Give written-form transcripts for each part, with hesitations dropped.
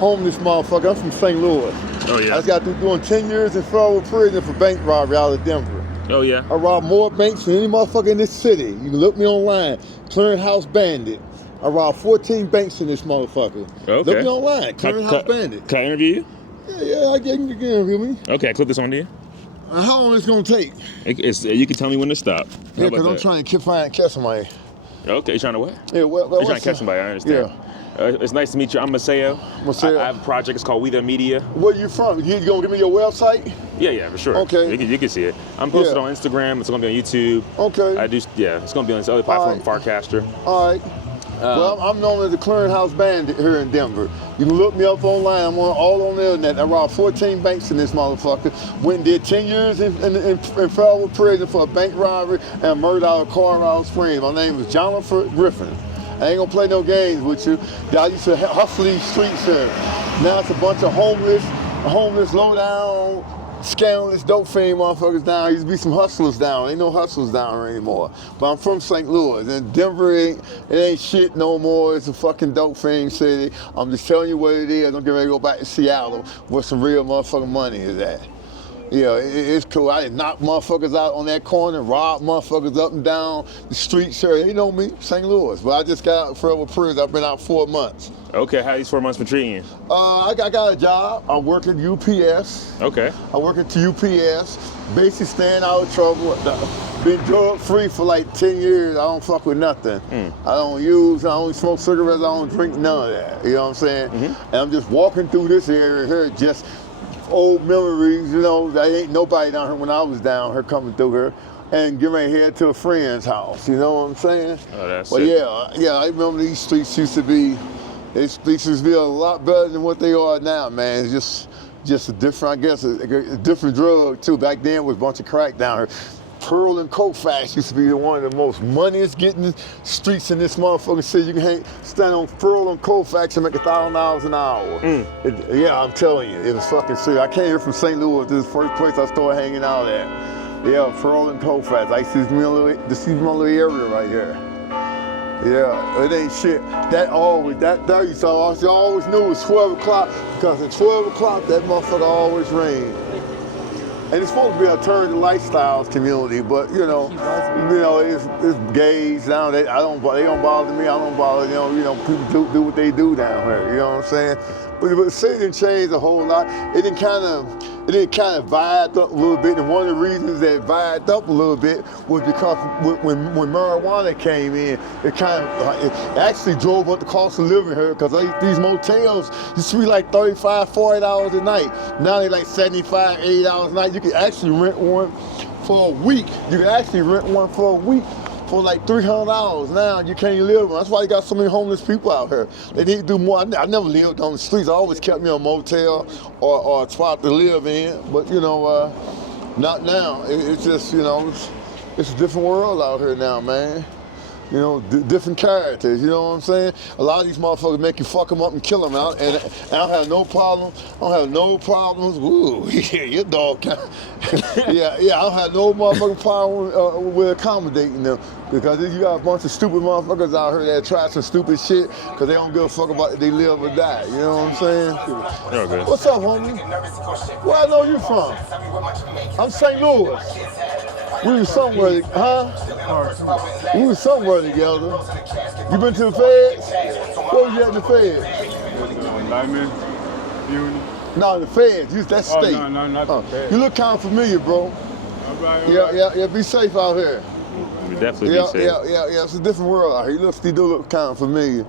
homeless motherfucker. I'm from St. Louis. Oh, yeah. I just got through doing 10 years in federal prison for bank robbery out of Denver. Oh, yeah. I robbed more banks than any motherfucker in this city. You can look me online, Clearinghouse Bandit. I robbed 14 banks in this motherfucker. Okay. Look me online, Clearinghouse Bandit. Can I interview you? Yeah, I can interview me. Okay, clip this on to you. How long is it gonna take? You can tell me when to stop. Yeah, because I'm trying to catch somebody. Okay, you trying to what? Yeah, you're trying to catch somebody, I understand. Yeah. It's nice to meet you. I'm Maceo. I have a project. It's called We The Media. Where you from? You gonna give me your website? Yeah, for sure. Okay. You can see it. I'm posted on Instagram. It's gonna be on YouTube. Okay. It's gonna be on this other platform, Farcaster. All right. Well, I'm known as the Clearinghouse Bandit here in Denver. You can look me up online. I'm all on the internet. I robbed 14 banks in this motherfucker. Went and did 10 years in federal prison for a bank robbery and murder out of Colorado Springs. My name is Jonathan Griffin. I ain't gonna play no games with you. I used to hustle these streets here. Now it's a bunch of homeless, low-down, scandalous dope fiend motherfuckers down. There used to be some hustlers down. Ain't no hustlers down here anymore. But I'm from St. Louis, and Denver ain't shit no more. It's a fucking dope fiend city. I'm just telling you what it is. I'm getting ready to go back to Seattle where some real motherfucking money is at. Yeah, it's cool. I did knock motherfuckers out on that corner, rob motherfuckers up and down the streets here. They know me, St. Louis. But I just got out of federal prison. I've been out 4 months. Okay, how these 4 months been treating you? I got a job. I work at UPS. Okay. I work at UPS. Basically staying out of trouble. Been drug free for like 10 years. I don't fuck with nothing. I don't smoke cigarettes. I don't drink none of that. You know what I'm saying? And I'm just walking through this area here, just old memories, you know. There ain't nobody down here when I was down here coming through here. And get ready to head to a friend's house, you know what I'm saying? Oh, that's it. Yeah, I remember these streets used to be a lot better than what they are now, man. It's just a different, I guess, a different drug too. Back then was a bunch of crack down here. Pearl and Colfax used to be one of the most moneyest getting streets in this motherfucking city. You can stand on Pearl and Colfax and make $1,000 an hour. Yeah, I'm telling you, it was fucking serious. I came here from St. Louis. This is the first place I started hanging out at. Yeah, Pearl and Colfax. I used to see my little area right here. Yeah, it ain't shit. That you saw, I always knew it was 12 o'clock because at 12 o'clock that motherfucker always rained. And it's supposed to be a alternative lifestyles community, but you know, it's gays down there. They don't bother me. I don't bother them. You know, people do what they do down here. You know what I'm saying? But the city didn't change a whole lot. It didn't kind of vibe up a little bit. And one of the reasons that it vibed up a little bit was because when marijuana came in, it actually drove up the cost of living here because these motels used to be like $35, $40 a night. Now they're like $75, $80 a night. You can actually rent one for a week. For like $300 now, you can't live. That's why you got so many homeless people out here. They need to do more. I never lived on the streets. I always kept me a motel or a spot to live in. But you know, not now. It's just, you know, it's a different world out here now, man. You know, different characters, you know what I'm saying? A lot of these motherfuckers make you fuck them up and kill them out, and I don't have no problem. I don't have no problems. Ooh, yeah, your dog. yeah, I don't have no motherfucking problem with accommodating them because you got a bunch of stupid motherfuckers out here that try some stupid shit because they don't give a fuck about if they live or die. You know what I'm saying? Okay. What's up, homie? Where I know you from? I'm St. Louis. We was somewhere, huh? We was somewhere together. You been to the feds? Where was you at the feds? Lyman, Uni. No, the feds. That's state. No, not the feds. You look kind of familiar, bro. Yeah. Be safe out here. Definitely be safe. Yeah. It's a different world out here. You do look kind of familiar.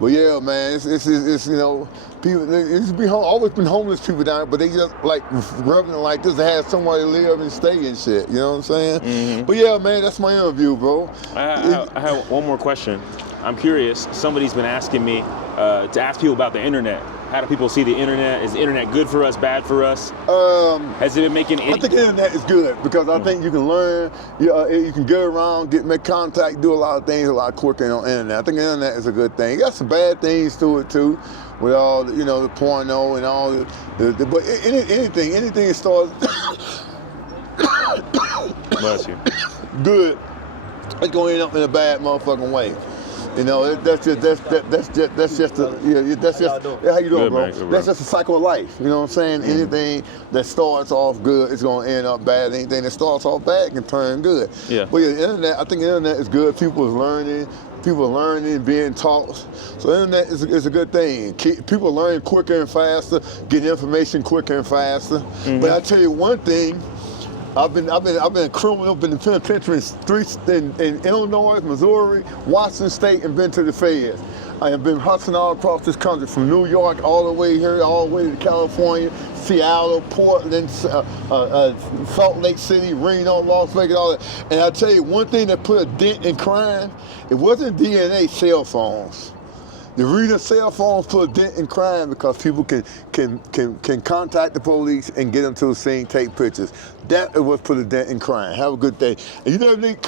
But yeah, man, it's you know, people. There's always been homeless people down here, but they just like revenant like this. They have somewhere to live and stay and shit. You know what I'm saying? Mm-hmm. But yeah, man, that's my interview, bro. I have one more question. I'm curious. Somebody's been asking me to ask people about the internet. How do people see the internet? Is the internet good for us, bad for us? Has it been making any... I think the internet is good because I think you can learn, you can get around, make contact, do a lot of things a lot quicker on the internet. I think the internet is a good thing. It got some bad things to it too, with all the, the porno and all but anything that starts Bless you. good, it's going to end up in a bad motherfucking way. You know, that's just how you doing, Good, bro? man. Good, bro. That's just a cycle of life. You know what I'm saying? Anything that starts off good is gonna end up bad. Anything that starts off bad can turn good. Yeah. But the internet, I think the internet is good. People are learning. People are learning, being taught. So the internet is a good thing. People are learning quicker and faster, getting information quicker and faster. But I tell you one thing. I've been a criminal, been in the penitentiary in Illinois, Missouri, Washington State, and been to the feds. I have been hustling all across this country, from New York all the way here, all the way to California, Seattle, Portland, Salt Lake City, Reno, Las Vegas, all that. And I tell you, one thing that put a dent in crime, it wasn't DNA, cell phones. The reason cell phones put a dent in crime because people can contact the police and get them to the scene, take pictures. That is what put a dent in crime. Have a good day. And you never need